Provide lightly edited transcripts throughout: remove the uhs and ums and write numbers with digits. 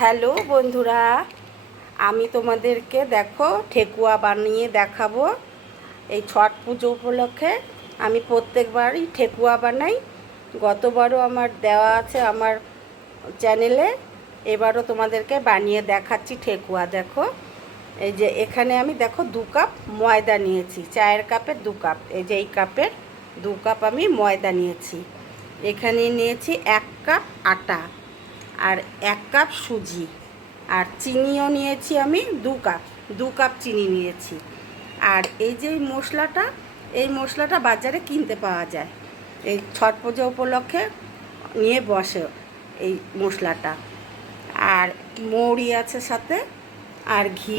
Hello বন্ধুরা, আমি তোমাদেরকে দেখো ঠেকুয়া বানিয়ে দেখাবো। এই ছট পুজো উপলক্ষে আমি প্রত্যেকবারই ঠেকুয়া বানাই। গতবারও আমার দেওয়া আছে আমার চ্যানেলে, এবারও তোমাদেরকে বানিয়ে দেখাচ্ছি ঠেকুয়া। দেখো এই যে এখানে আমি দেখো 2 কাপ ময়দা নিয়েছি, চায়ের কাপের 2 কাপ, এই যে এই কাপের 2 কাপ আমি ময়দা নিয়েছি। এখানে নিয়েছি 1 কাপ আটা আর 1 কাপ সুজি, আর চিনিও নিয়েছি আমি 2 কাপ চিনি নিয়েছি। আর এই যে এই মশলাটা বাজারে কিনতে পাওয়া যায়, এই ছট পুজো উপলক্ষে নিয়ে বসে এই মশলাটা। আর মৌরি আছে সাথে, আর ঘি,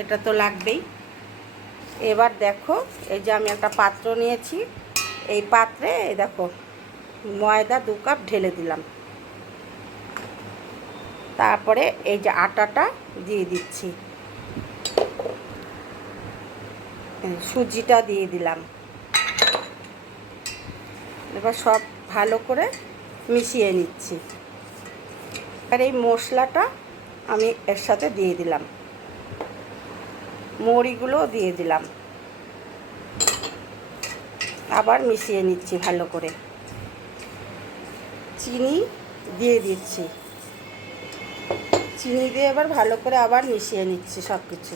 এটা তো লাগবেই। এবার দেখো এই যে আমি একটা পাত্র নিয়েছি, এই পাত্রে এই দেখো ময়দা 2 কাপ ঢেলে দিলাম। তারপরে এই যে আটাটা দিয়ে দিচ্ছি, সুজিটা দিয়ে দিলাম। এবার সব ভালো করে মিশিয়ে নিচ্ছি। আর এই মশলাটা আমি এর সাথে দিয়ে দিলাম, মৌরিগুলোও দিয়ে দিলাম। আবার মিশিয়ে নিচ্ছি ভালো করে। চিনি দিয়ে দিচ্ছি, চিনি দিয়ে এবার ভালো করে আবার মিশিয়ে নিচ্ছি সব কিছু।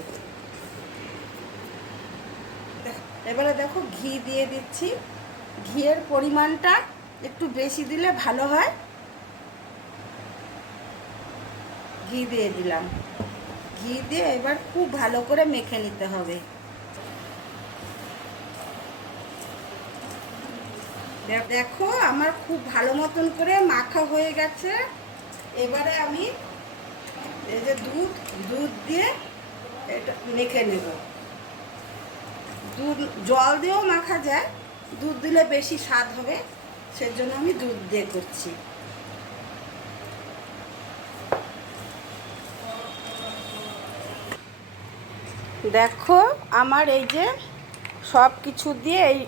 এবারে দেখো ঘি দিয়ে দিচ্ছি। ঘিয়ের পরিমাণটা একটু বেশি দিলে ভালো হয়। ঘি দিয়ে দিলাম। ঘি দিয়ে এবার খুব ভালো করে মেখে নিতে হবে। দেখো আমার খুব ভালো মতন করে মাখা হয়ে গেছে। এবারে আমি এই যে দুধ দিয়ে এটা মেখে নেব। জল দিয়েও মাখা যায়, দুধ দিলে বেশি স্বাদ হবে, সেজন্য আমি দুধ দিয়ে করছি। দেখো আমার এই যে সব কিছু দিয়ে এই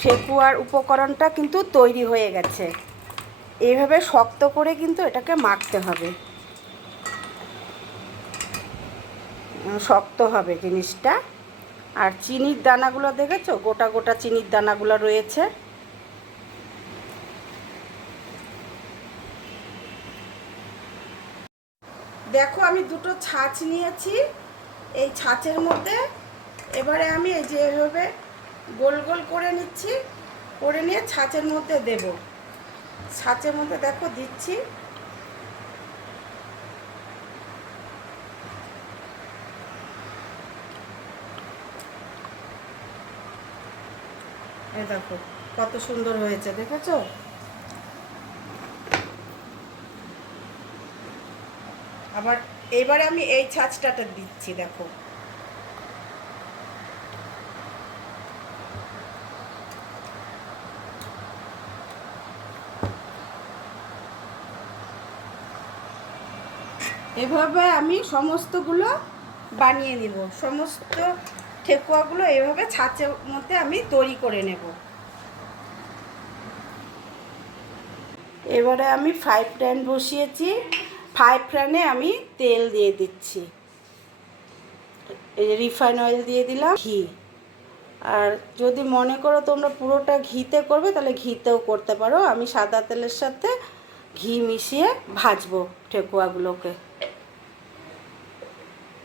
ঠেকুয়ার উপকরণটা কিন্তু তৈরি হয়ে গেছে। এইভাবে শক্ত করে কিন্তু এটাকে মাখতে হবে, শক্ত হবে জিনিসটা। আর চিনির দানাগুলো দেখেছো, গোটা গোটা চিনির দানাগুলো রয়েছে। দেখো আমি 2টো ছাঁচ নিয়েছি। এই ছাঁচের মধ্যে এবারে আমি এই যে এভাবে গোল গোল করে নিচ্ছি, করে নিয়ে ছাঁচের মধ্যে দেব। ছাঁচের মধ্যে দেখো দিচ্ছি। এই দেখো কত সুন্দর হয়েছে, দেখেছো? আবার এবারে আমি এই ছাঁচটাটা দিচ্ছি, দেখো। এভাবে আমি সমস্তগুলো বানিয়ে নিব। সমস্ত ঠেকুয়াগুলো এভাবে ছাঁচের মধ্যে আমি তৈরি করে নেব। এবারে আমি ফ্রাই প্যান বসিয়েছি। ফ্রাই প্যানে আমি তেল দিয়ে দিচ্ছি, এই যে রিফাইন অয়েল দিয়ে দিলাম, ঘি। আর যদি মনে করো তোমরা পুরোটা ঘিতে করবে তাহলে ঘিতেও করতে পারো। আমি সাদা তেলের সাথে ঘি মিশিয়ে ভাজবো ঠেকুয়াগুলোকে।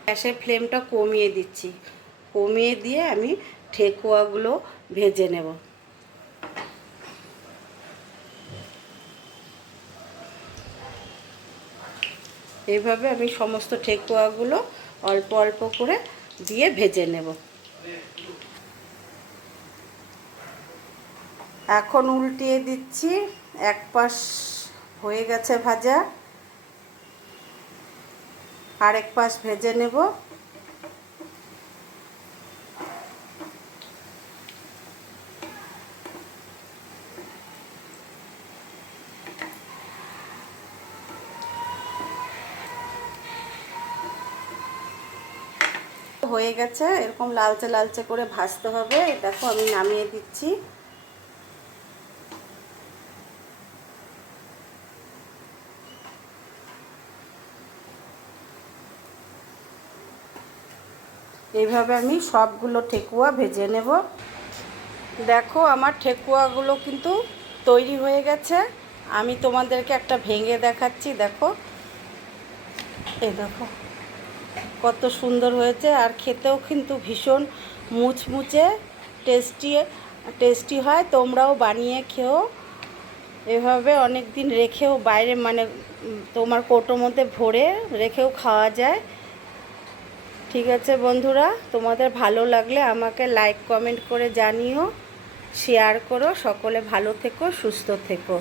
গ্যাসের ফ্লেমটা কমিয়ে দিচ্ছি, কমিয়ে দিয়ে আমি ঠেকুয়াগুলো ভেজে নেব। এইভাবে আমি সমস্ত ঠেকুয়াগুলো অল্প অল্প করে দিয়ে ভেজে নেব। এখন উল্টিয়ে দিচ্ছি, এক পাশ হয়ে গেছে ভাজা, আরেক পাশ ভেজে নেব। হয়ে গেছে, এরকম লালচে লালচে করে ভাজতে হবে। দেখো আমি নামিয়ে দিচ্ছি। এইভাবে আমি সবগুলো ঠেকুয়া ভেজে নেব। দেখো আমার ঠেকুয়াগুলো কিন্তু তৈরি হয়ে গেছে। আমি তোমাদেরকে একটা ভেঙে দেখাচ্ছি। দেখো, এই দেখো কত সুন্দর হয়েছে, আর খেতেও কিন্তু ভীষণ মুচমুচে টেস্টি হয়। তোমরাও বানিয়ে খেও। এভাবে অনেক দিন রেখেও বাইরে মানে তোমার কৌটোর মধ্যে ভরে রেখেও খাওয়া যায়। ঠিক আছে বন্ধুরা, তোমাদের ভালো লাগলে আমাকে লাইক কমেন্ট করে জানিও, শেয়ার করো। সকলে ভালো থেকো, সুস্থ থেকো।